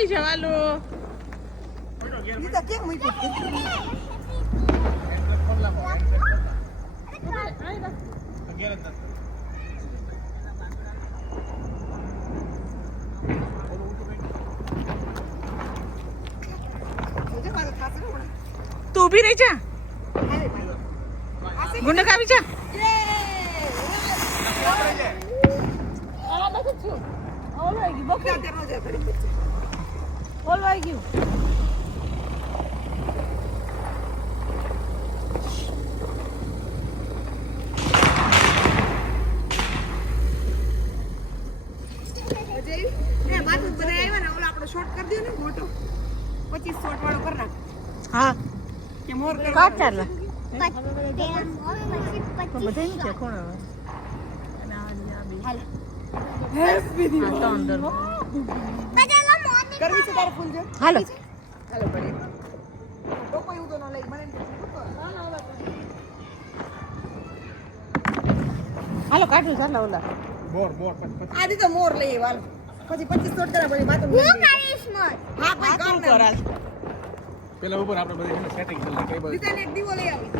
આવી જવાનું. દીદા કેમ મૂકી તું ઊભી રહી જા. ગુંડક આવી જા. ઓલવાઈ ગયું. શોર્ટ કરી દો ને મોટો 25 શોર્ટ વાળો કર નાખ. હા કે મોર કર કાટ ચાલ. કરવી છે તારે ફૂલ જો હાલો હાલો પડે તો કોઈ ઉતો ન લઈ મને હાલો કાઢું ચાલ ઓલા. આદી તો મોર લઈ વાલ પછી 25 શોટ કરા પછી માથું હું કરીશ મોર હા કોઈ કામ ન કરાલ. પેલા ઉપર આપણે બધી સેટિંગ કરી લે કઈ બાજુ દીદાને એક દીવો લઈ આવી